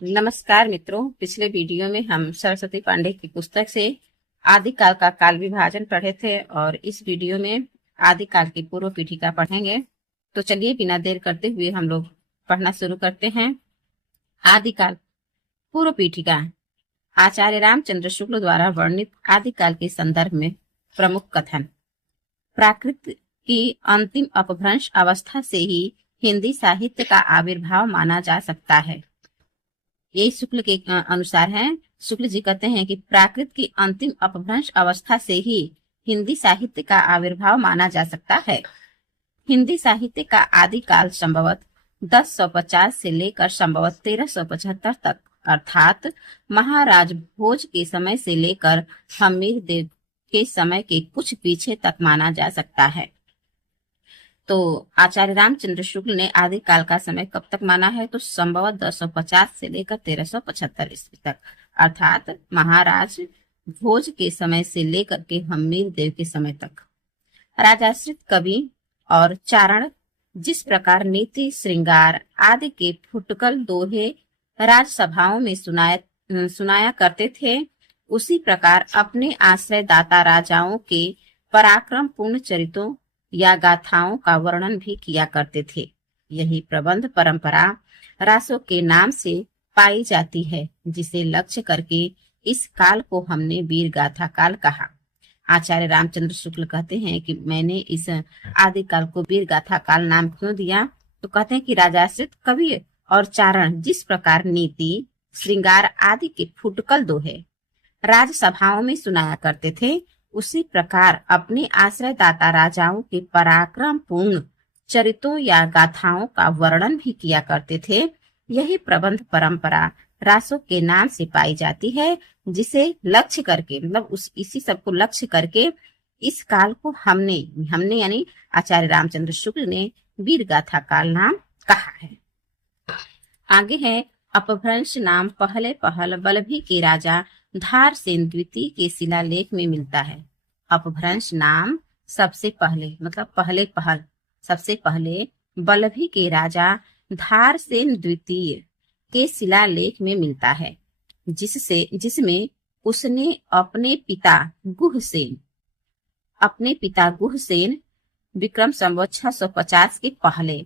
नमस्कार मित्रों, पिछले वीडियो में हम सरस्वती पांडे की पुस्तक से आदिकाल का काल विभाजन पढ़े थे और इस वीडियो में आदिकाल की पूर्व पीठिका पढ़ेंगे। तो चलिए बिना देर करते हुए हम लोग पढ़ना शुरू करते हैं। आदिकाल पूर्व पीठिका। आचार्य रामचंद्र शुक्ल द्वारा वर्णित आदिकाल के संदर्भ में प्रमुख कथन। प्राकृत की अंतिम अपभ्रंश अवस्था से ही हिंदी साहित्य का आविर्भाव माना जा सकता है। ये शुक्ल के अनुसार है। शुक्ल जी कहते हैं कि प्राकृत की अंतिम अपभ्रंश अवस्था से ही हिंदी साहित्य का आविर्भाव माना जा सकता है। हिंदी साहित्य का आदिकाल संभवत 1050 से लेकर संभवत 1375 तक अर्थात महाराज भोज के समय से लेकर हमीर देव के समय के कुछ पीछे तक माना जा सकता है। तो आचार्य रामचंद्र शुक्ल ने आदिकाल का समय कब तक माना है? तो संभवत 1050 से लेकर 1375 ईस्वी तक अर्थात महाराज भोज के समय से लेकर के हमीर देव के समय तक। राजाश्रित कवि और चारण जिस प्रकार नीति श्रृंगार आदि के फुटकल दोहे राजसभाओं में सुनाया करते थे, उसी प्रकार अपने आश्रय दाता राजाओं के पराक्रम पूर्ण चरित्रों या गाथाओं का वर्णन भी किया करते थे। यही प्रबंध परंपरा रासों के नाम से पाई जाती है, जिसे लक्ष्य करके इस काल को हमने वीर गाथा काल कहा। आचार्य रामचंद्र शुक्ल कहते हैं कि मैंने इस आदिकाल को वीर गाथा काल नाम क्यों दिया? तो कहते हैं कि राजाश्रित कवि और चारण जिस प्रकार नीति श्रृंगार आदि के फुटकल दोहे राजसभाओं में सुनाया करते थे, उसी प्रकार अपने आश्रय दाता राजाओं के पराक्रम पूर्ण चरित्रों या गाथाओं का वर्णन भी किया करते थे। यही प्रबंध परंपरा रासों के नाम से पाई जाती है, जिसे लक्ष्य करके इसी सब को लक्ष्य करके इस काल को हमने यानी आचार्य रामचंद्र शुक्ल ने वीर गाथा काल नाम कहा है। आगे है अपभ्रंश नाम पहले पहल बलभी के राजा धारसेन द्वितीय के शिलालेख में मिलता है। अपभ्रंश नाम सबसे पहले सबसे पहले बलभी के राजा धारसेन द्वितीय के शिलालेख में मिलता है, जिसमें उसने अपने पिता गुहसेन विक्रम संवत 650 के पहले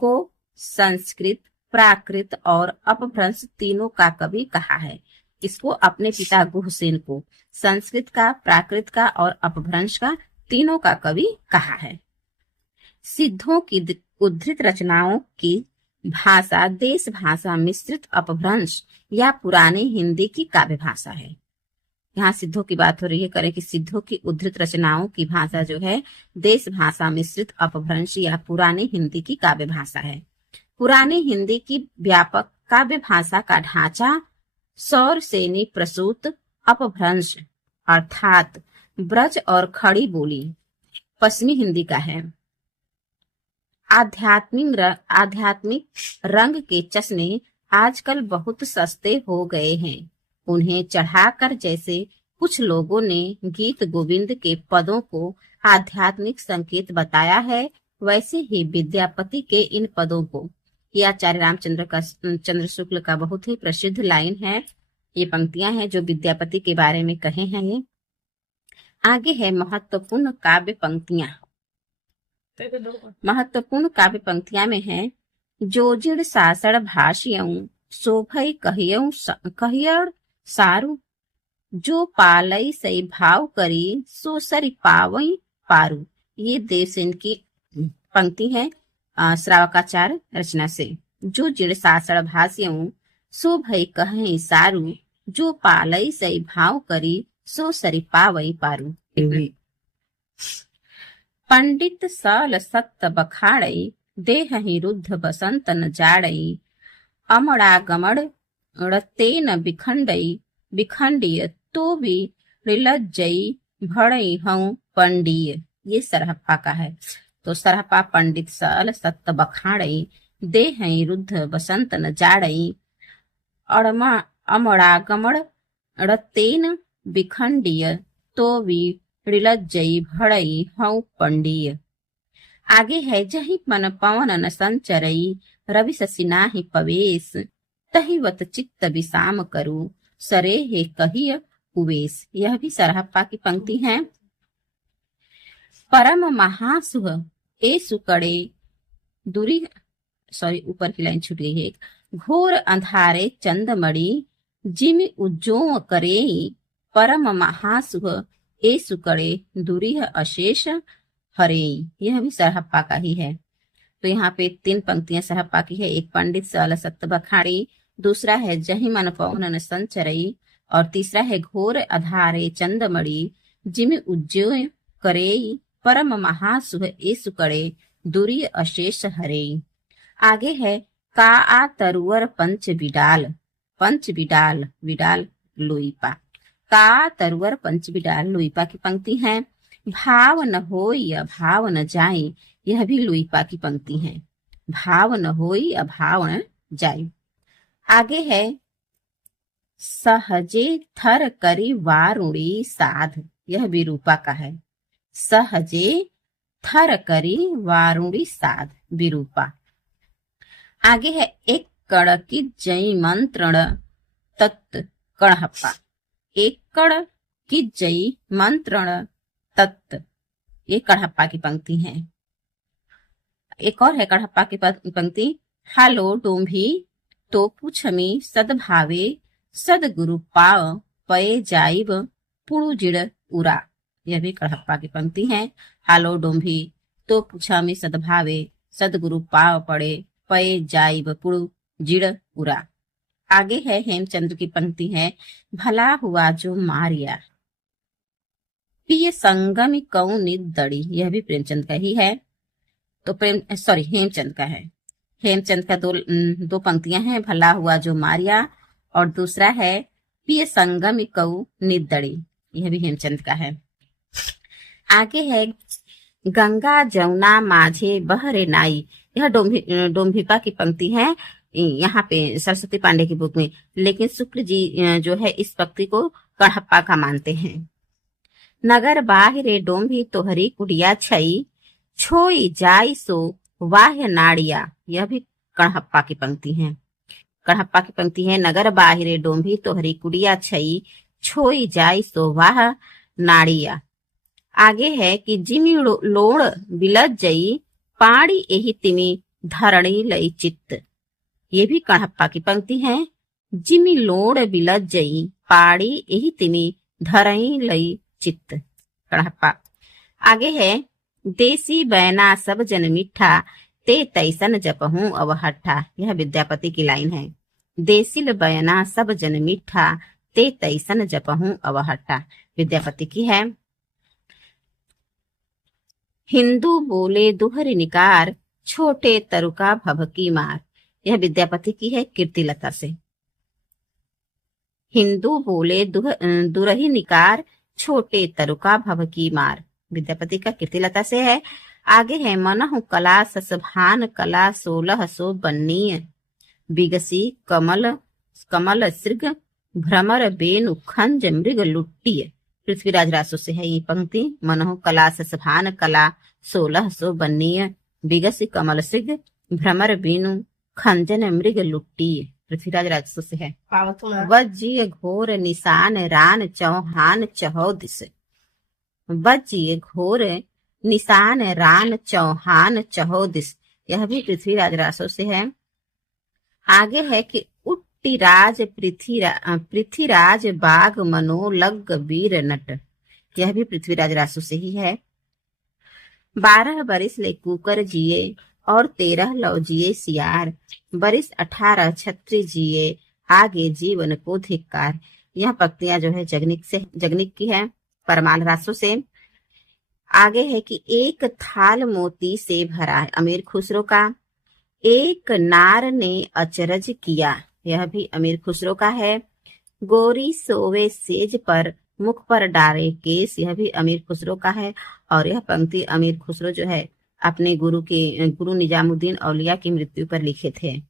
को संस्कृत प्राकृत और अपभ्रंश तीनों का कवि कहा है। इसको अपने पिता गुहसेन को संस्कृत का, प्राकृत का और अपभ्रंश का तीनों का कवि कहा है। सिद्धों की उद्धृत रचनाओं की भाषा देश भाषा मिश्रित अपभ्रंश या पुरानी हिंदी की काव्य भाषा है। यहाँ सिद्धों की बात हो रही है, करें कि सिद्धों की उद्धृत रचनाओं की भाषा जो है देश भाषा मिश्रित अपभ्रंश या पुरानी हिंदी की काव्य भाषा है। पुरानी हिंदी की व्यापक काव्य भाषा का ढांचा सौर सेनी प्रसूत अपभ्रंश अर्थात ब्रज और खड़ी बोली पश्चिमी हिंदी का है। आध्यात्मिक रंग के चश्मे आजकल बहुत सस्ते हो गए हैं। उन्हें चढ़ाकर जैसे कुछ लोगों ने गीत गोविंद के पदों को आध्यात्मिक संकेत बताया है, वैसे ही विद्यापति के इन पदों को। ये आचार्य रामचंद्र शुक्ल का बहुत ही प्रसिद्ध लाइन है। ये पंक्तियां हैं जो विद्यापति के बारे में कहे हैं। ये आगे है महत्वपूर्ण काव्य पंक्तियां। महत्वपूर्ण काव्य पंक्तियां में है जोजिड़ सासड़ भाषियऊ शोभई कहियड़ सारू जो पालई सई भाव करी सो सरी पावई पारू। ये देवसेन की पंक्ति है श्रावकाचार्य रचना से। जो जिड़ सासड़ भाषियऊ सो भई कहीं सारू जो पालई सई भाव करी सो सरी पावई पारू। पंडित सल सत्त बखाड़ई देह ही रुद्ध बसंत न जाड़ई अमड़ा गमड़ तेन बिखंडीय तो भी रिलज्जई भड़ई हूँ पंडीय। ये सरहप्पा का है। तो सरहप्पा पंडित सल सत्त बखाड़ई देह रुद्ध बसंत न जाड़ई अमड़ा गमड़ तेन बिखंडीय तो भी रिलज्जई भड़ई हूँ पंडीय। आगे है जही मन पवन न संचरई रवि शशि नाही पवेश तहिवत चित्त विसाम करू, सरे हे कहिय उवेश। यह भी सरहप्पा की पंक्ति है। परम महासुह ए सुकड़े दूरी, सॉरी ऊपर की लाइन छूट गई है एक। घोर अंधारे चंदमणि, जिम उज्जो करे, परम महासुह ए सुकड़े दूरी अशेष हरे। यह भी सरहप्पा का ही है। तो यहाँ पे 3 पंक्तियां सरहप्पा की है। एक पंडित सल सत्य बखाड़ी, दूसरा है जहि मन पवन संचरई, और तीसरा है घोर अधारे चंदमणि, जिम उज्जो करे, परम महासुह ए सुकड़े दूरी अशेष हरे। आगे है का आ तरुवर पंच बिडाल, पंच बिडाल, बिडाल लोईपा, का तरुवर पंच बिडाल लोईपा की पंक्ति है। भाव न होई अभाव न जाई, यह भी लोईपा की पंक्ति है। भाव न होई अभाव न जाई। आगे है सहजे थर करी वारुणी साध, यह भी रूपा का है। सहजे थर करी वारुणी साध, विरूपा। आगे है एक कड़ की जय मंत्रण तत्त, कड़हप्पा। एक कड़ की जय मंत्रण तत्त, ये कड़हप्पा की पंक्ति है। एक और है कड़हप्पा की पंक्ति, हालो डोंभी तो पूछमी सद्भावे, सदगुरु पाव पये जाइब पुरु जिड़ उरा। यह भी कड़हप्पा की पंक्ति है। हालो डोंभी तो पूछमी सद्भावे, सदगुरु पाव पड़े पये जाइब पुरु जिड़ उरा। आगे है हेमचंद्र की पंक्ति है, भला हुआ जो मारिया, पिय संगम कौ निदड़ी। यह भी प्रेमचंद का ही है। तो हेमचंद का है। हेमचंद का दो पंक्तियां हैं, भला हुआ जो मारिया, और दूसरा है पिय संगम कौ निदड़ी। यह भी हेमचंद का है। आगे है गंगा जमुना माझे बहरे नाई, यह डोम्भिपा की पंक्ति है यहाँ पे सरस्वती पांडे की बुक में, लेकिन शुक्ल जी जो है इस पंक्ति को कड़हप्पा का मानते हैं। नगर बाहिरे डोम्भी तोहरी कुड़िया छई, छोई जाई सो वाह्य नाड़िया। यह भी कड़हप्पा की पंक्ति है। कड़हप्पा की पंक्ति है, नगर बाहिरे डोम्भी तोहरी कुड़िया छई, छोई जाई सो वाह नाड़िया। आगे है कि जिमी लोड़ बिलज जई, पाड़ी एही तिमी धरणी लई चित्त। ये भी कड़हप्पा की पंक्ति है। जिमी लोड़ बिलज जई, पाड़ी एही तिमी धरणी लई चित्त, कड़हप्पा। आगे है देसी बैना सब जन मिठा, ते तैसन जपहूं अवहट्ठा। यह विद्यापति की लाइन है। देसिल बैना सब जन मिठा, ते तैसन जपहूं अवहट्ठा, विद्यापति की है। हिंदू बोले दुहर निकार, छोटे तरुका भभकी मार। यह विद्यापति की है, कीर्तिलता से। हिंदू बोले दुरही निकार, छोटे तरुका भभकी मार, विद्यापति का कीर्तिलता से है। आगे है मनहु कला ससभान कला 1600 बन्नीय, बिगसी कमल कमल सृग भ्रमर बेनु खंज मृग लुट्टिय। पृथ्वीराज रासो से है ये पंक्ति। मनहु कला ससभान कला 1600 बन्नीय, बिगसी कमल सृग भ्रमर बेनु खंजन मृग लुट्टिय, पृथ्वीराज राजस्व से है। वज्य घोर निशान रान चौहान चहौदिस, वज्य घोर निशान रान चौहान चहौदिस, यह भी पृथ्वीराज रासो से है। आगे है कि उट्टिराज पृथ्वीराज बाग मनोलग वीर नट, यह भी पृथ्वीराज रासो से ही है। 12 बरिस ले कुकर जिए और 13 लौ जिए सियार, बरिस 18 छत्री जिए आगे जीवन को धिक्कार। यह पंक्तियां जो है जगनिक की है, परमाल रासो से। आगे है कि एक थाल मोती से भरा है, अमीर खुसरो का। एक नार ने अचरज किया, यह भी अमीर खुसरो का है। गोरी सोवे सेज पर मुख पर डारे केस, यह भी अमीर खुसरो का है। और यह पंक्ति अमीर खुसरो जो है अपने गुरु निजामुद्दीन औलिया की मृत्यु पर लिखे थे।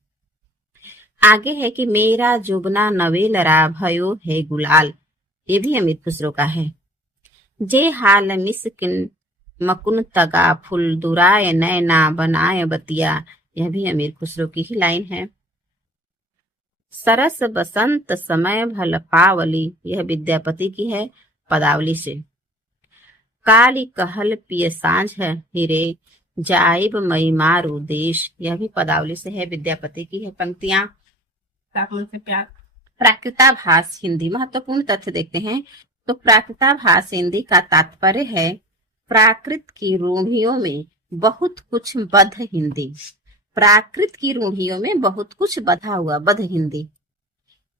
आगे है कि मेरा जुबना नवेलरा भयो है गुलाल, ये भी अमीर खुसरो का है। जे हाल मिस्किन मकुन तगा फुल दुराय नैना बनाय बतिया, यह भी अमीर खुसरो की ही लाइन है। सरस बसंत समय भल पावली, यह विद्यापति की है पदावली से। काली कहल पिय सांझ है हिरे, जाइब मई मारू देश, यह भी पदावली से है, विद्यापति की है पंक्तियां। प्राकृताभास हिंदी, महत्वपूर्ण तथ्य देखते हैं। तो प्राकृताभास हिंदी का तात्पर्य है प्राकृत की रूढ़ियों में बहुत कुछ बद्ध हिंदी। प्राकृत की रूढ़ियों में बहुत कुछ बधा हुआ, बद्ध हिंदी।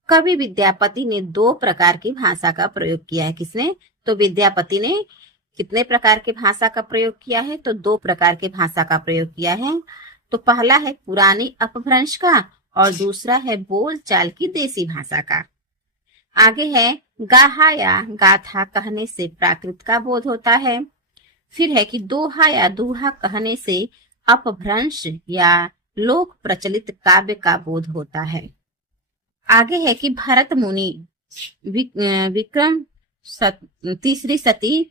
कवि विद्यापति ने 2 प्रकार की भाषा का प्रयोग किया है। किसने? तो विद्यापति ने कितने प्रकार के भाषा का प्रयोग किया है? तो 2 प्रकार के भाषा का प्रयोग किया है। तो पहला है पुरानी अपभ्रंश का और दूसरा है बोलचाल की देसी भाषा का। आगे है गाहा या गाथा कहने से प्राकृत का बोध होता है। फिर है कि दोहा या दूहा कहने से अपभ्रंश या लोक प्रचलित काव्य का बोध होता है। आगे है कि भरत मुनि विक्रम तीसरी सती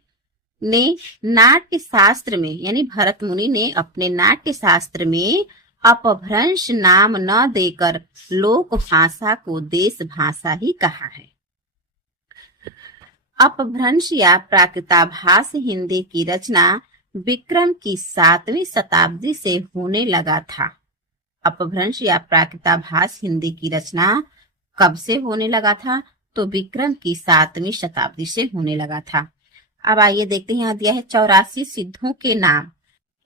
ने नाट्य शास्त्र में, यानी भरत मुनि ने अपने नाट्य शास्त्र में अपभ्रंश नाम न देकर लोक भाषा को देश भाषा ही कहा है। अपभ्रंश या प्राकृताभास हिंदी की रचना विक्रम की 7वीं शताब्दी से होने लगा था। अपभ्रंश या प्राकृताभास हिंदी की रचना कब से होने लगा था? तो विक्रम की 7वीं शताब्दी से होने लगा था। अब आइए देखते हैं, यहाँ दिया है 84 सिद्धों के नाम।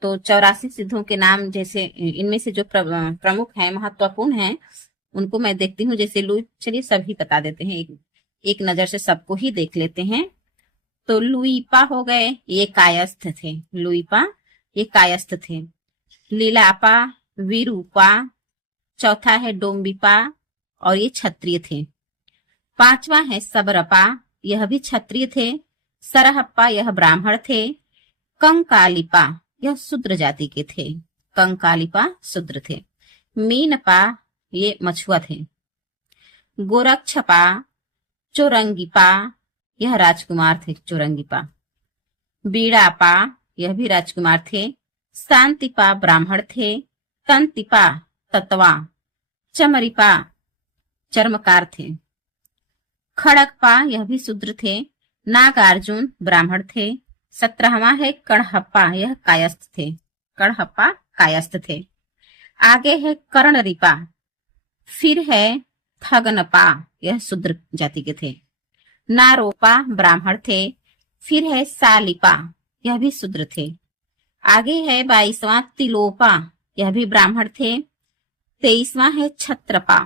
तो 84 सिद्धों के नाम, जैसे इनमें से जो प्रमुख हैं, महत्वपूर्ण हैं, उनको मैं देखती हूँ। जैसे चलिए सभी बता देते हैं, एक नजर से सबको ही देख लेते हैं। तो लुईपा हो गए, ये कायस्थ थे। लुईपा ये कायस्थ थे। लीलापा, विरूपा, चौथा है डोम्बिपा और ये क्षत्रिय थे। 5वां है सबरपा, यह भी क्षत्रिय थे। सरहप्पा यह ब्राह्मण थे। कंकालिपा यह शूद्र जाति के थे। कंकालिपा शूद्र थे। मीनपा ये मछुआ थे। गोरक्षपा, चौरंगीपा यह राजकुमार थे। चौरंगीपा। बीड़ापा यह भी राजकुमार थे। शांतिपा ब्राह्मण थे। तंतिपा तत्वा। चमरीपा चर्मकार थे। खड़गपा यह भी शूद्र थे। नागार्जुन ब्राह्मण थे। 17वां है कणहप्पा, यह कायस्थ थे। कणहप्पा कायस्थ थे। आगे है कर्णरिपा। फिर है थगनपा, यह शूद्र जाति के थे। नारोपा ब्राह्मण थे। फिर है सालिपा, यह भी शूद्र थे। आगे है 22वां तिलोपा, यह भी ब्राह्मण थे। 23वां है छत्रपा,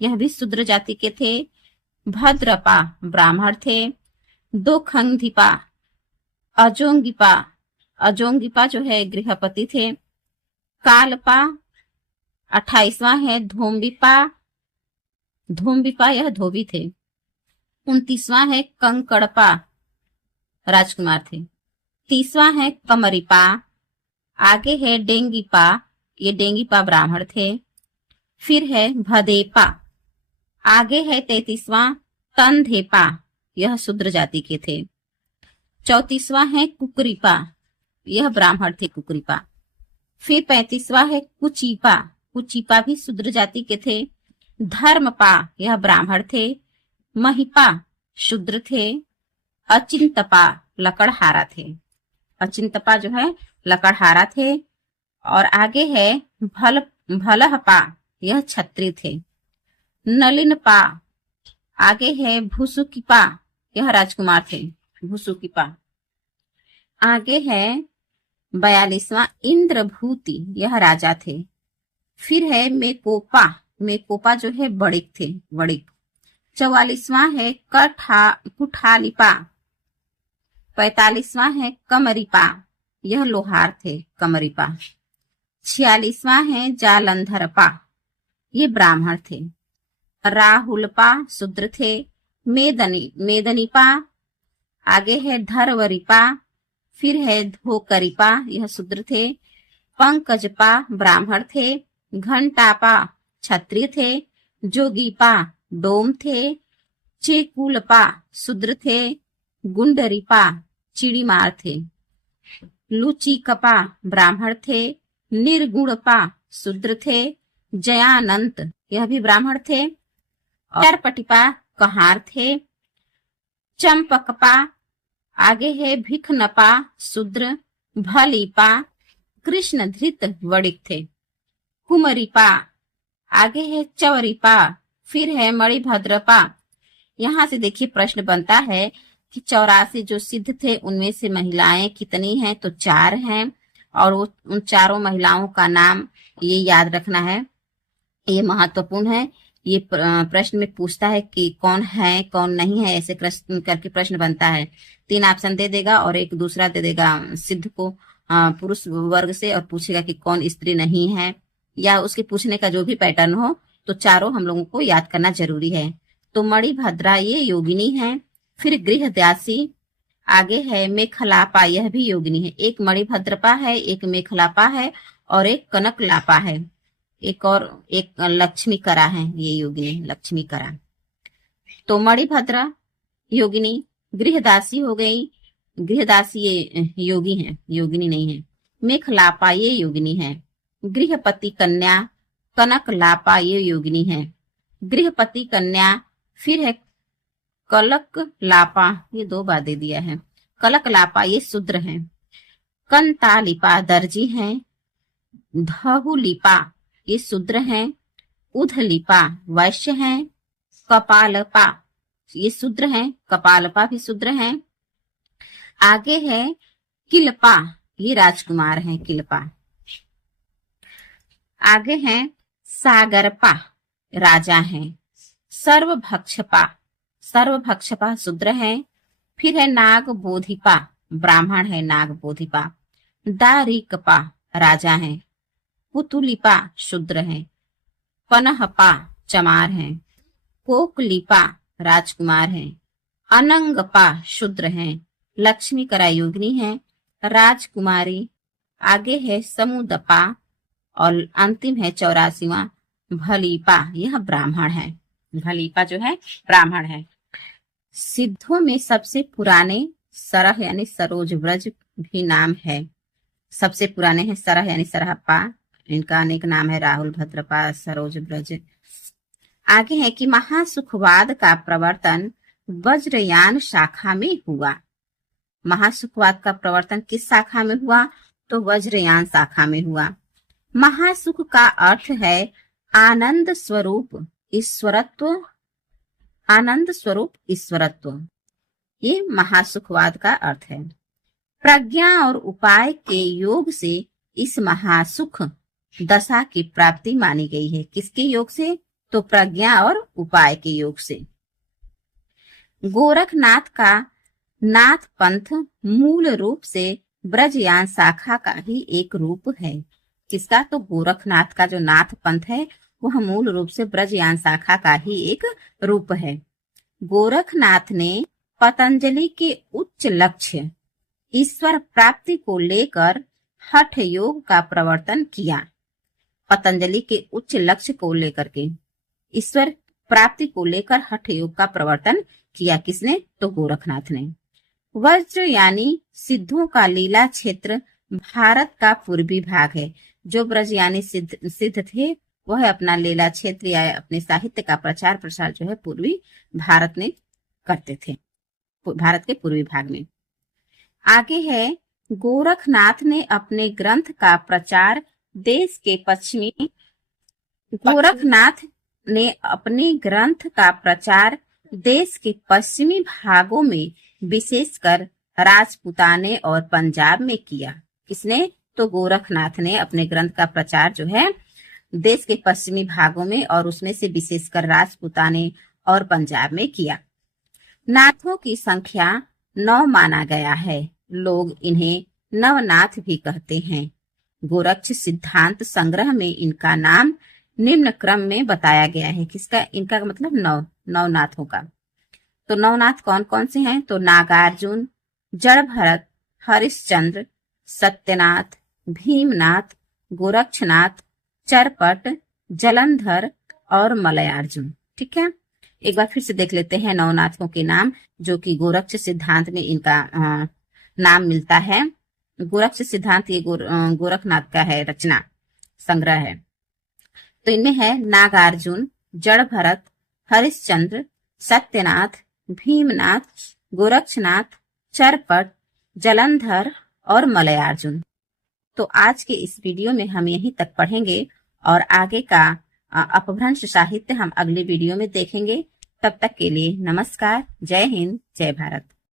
यह भी शूद्र जाति के थे। भद्रपा ब्राह्मण थे। दोखंधिपा, अजोंगिपा, अजोंगिपा जो है गृहपति थे। कालपा 28वां है धोम्बिपा, धोम्बिपा यह धोबी थे। 29वां है कंकड़पा, राजकुमार थे। 30वां है कमरिपा। आगे है डेंगीपा, ये डेंगीपा ब्राह्मण थे। फिर है भदेपा। आगे है 33वां तंधेपा, यह शूद्र जाति के थे। 34वां है कुकरीपा, यह ब्राह्मण थे कुकरीपा। फिर 35वां है कुचीपा, कुचीपा भी शूद्र जाति के थे। धर्मपा यह ब्राह्मण थे। महिपा शूद्र थे। अचिंतपा लकड़हारा थे। अचिंतपा जो है लकड़हारा थे। और आगे है भलहपा, यह क्षत्रिय थे। नलिनपा, आगे है भूसुकीपा, यह राजकुमार थे। भूसुकीपा। आगे है 42वां इंद्रभूति, यह राजा थे। फिर है मेकोपा, मेकोपा जो है बड़िक थे, बड़िक। 44वां है कुठालिपा। 45वां है कमरिपा, यह लोहार थे, कमरिपा। 46वां है जालंधरपा, ये ब्राह्मण थे। राहुलपा शूद्र थे। मेदनीपा। आगे है धरवरीपा। फिर है धोकरीपा, यह शूद्र थे। पंकजपा ब्राह्मण थे। घंटापा क्षत्रिय थे। जोगीपा डोम थे। चेकुलपा शूद्र थे। गुंडरीपा चिड़ीमार थे। लुचिकपा ब्राह्मण थे। निर्गुणपा शूद्र थे। जयानंत यह भी ब्राह्मण थे। और पटिपा कहार थे। चंपकपा आगे है भिखनपा शूद्र। भलीपा कृष्ण धृत वणिक थे। कुमरीपा आगे है चवरीपा, फिर है मणिभद्रपा। यहाँ से देखिए प्रश्न बनता है कि 84 जो सिद्ध थे उनमें से महिलाएं कितनी हैं, तो 4 हैं और वो उन चारों महिलाओं का नाम ये याद रखना है, ये महत्वपूर्ण है। ये प्रश्न में पूछता है कि कौन है कौन नहीं है, ऐसे करके प्रश्न बनता है। 3 ऑप्शन दे देगा और एक दूसरा दे देगा सिद्ध को पुरुष वर्ग से और पूछेगा कि कौन स्त्री नहीं है, या उसके पूछने का जो भी पैटर्न हो, तो चारों हम लोगों को याद करना जरूरी है। तो मणिभद्रा ये योगिनी है। फिर गृहदासी आगे है मेखलापा, यह भी योगिनी है। एक मणिभद्रपा है, एक मेखलापा है और एक कनकलापा है, एक और एक लक्ष्मी करा है, ये योगिनी लक्ष्मी करा। तो मणिभद्रा योगिनी, गृहदासी हो गई, गृहदासी ये योगी है, योगिनी नहीं है। मेखलापा ये योगिनी है। गृहपति कन्या कनक लापा ये योगिनी है। गृहपति कन्या फिर है कलक लापा, ये 2 बार दे दिया है। कलक लापा ये शूद्र है। कंतालिपा दर्जी है। धहुलिपा ये शूद्र है। उधलिपा वैश्य है। कपालपा ये शूद्र है, कपालपा भी शूद्र है। आगे है किलपा, ये राजकुमार है किलपा। आगे है सागरपा, राजा है। सर्वभक्षपा, सर्वभक्षपा शूद्र है। फिर है नागबोधिपा, ब्राह्मण है नागबोधिपा। दारिकपा राजा है। पुतुलिपा शूद्र है। पनहपा चमार है। कोकलिपा राजकुमार है। अनंगपा शूद्र है। लक्ष्मी करा योगिनी है। राजकुमारी आगे है समुदपा और अंतिम है 84वां भलीपा, यह ब्राह्मण है। भलीपा जो है ब्राह्मण है। सिद्धों में सबसे पुराने सरह यानी सरोज ब्रज भी नाम है। सबसे पुराने हैं सरह यानी सरहपा, इनका अनेक नाम है, राहुल भद्रपा सरोज ब्रज। आगे है कि महासुखवाद का प्रवर्तन वज्रयान शाखा में हुआ। महासुखवाद का प्रवर्तन किस शाखा में हुआ, तो वज्रयान शाखा में हुआ। महासुख का अर्थ है आनंद स्वरूप ईश्वरत्व, आनंद स्वरूप ईश्वरत्व, ये महासुखवाद का अर्थ है। प्रज्ञा और उपाय के योग से इस महासुख दशा की प्राप्ति मानी गई है। किसके योग से, तो प्रज्ञा और उपाय के योग से। गोरखनाथ का नाथ पंथ मूल रूप से ब्रजयान शाखा का ही एक रूप है। किसका, तो गोरखनाथ का जो नाथ पंथ है वह मूल रूप से ब्रजयान शाखा का ही एक रूप है। गोरखनाथ ने पतंजलि के उच्च लक्ष्य ईश्वर प्राप्ति को लेकर हठ योग का प्रवर्तन किया। पतंजलि के उच्च लक्ष्य को लेकर के ईश्वर प्राप्ति को लेकर हठ योग का प्रवर्तन किया। किसने, तो गोरखनाथ ने। वज्र यानी सिद्धों का लीला क्षेत्र भारत का पूर्वी भाग है। जो ब्रज यानी सिद्ध थे वह अपना लीला क्षेत्र या अपने साहित्य का प्रचार प्रसार जो है पूर्वी भारत में करते थे, भारत के पूर्वी भाग में। आगे है गोरखनाथ ने अपने ग्रंथ का प्रचार देश के पश्चिमी, गोरखनाथ ने अपने ग्रंथ का प्रचार देश के पश्चिमी भागों में विशेषकर राजपुताने और पंजाब में किया। किसने, तो गोरखनाथ ने अपने ग्रंथ का प्रचार जो है देश के पश्चिमी भागों में और उसमें से विशेषकर राजपुताने और पंजाब में किया। नाथों की संख्या 9 माना गया है। लोग इन्हें नवनाथ भी कहते हैं। गोरक्ष सिद्धांत संग्रह में इनका नाम निम्न क्रम में बताया गया है। किसका, इनका मतलब नवनाथों का। तो नवनाथ कौन कौन से हैं, तो नागार्जुन, जड़ भरत, हरिश्चंद्र, सत्यनाथ, भीमनाथ, गोरक्षनाथ, चरपट, जलंधर और मलयार्जुन। ठीक है, एक बार फिर से देख लेते हैं नवनाथों के नाम, जो कि गोरक्ष सिद्धांत में इनका नाम मिलता है। गोरक्ष सिद्धांत ये गोरखनाथ का है, रचना संग्रह है। तो इनमें है नागार्जुन, जड़ भरत, हरिश्चंद्र, सत्यनाथ, भीमनाथ, गोरक्षनाथ, चरपट, जलंधर और मलयार्जुन। तो आज के इस वीडियो में हम यहीं तक पढ़ेंगे और आगे का अपभ्रंश साहित्य हम अगले वीडियो में देखेंगे। तब तक के लिए नमस्कार, जय हिंद, जय भारत।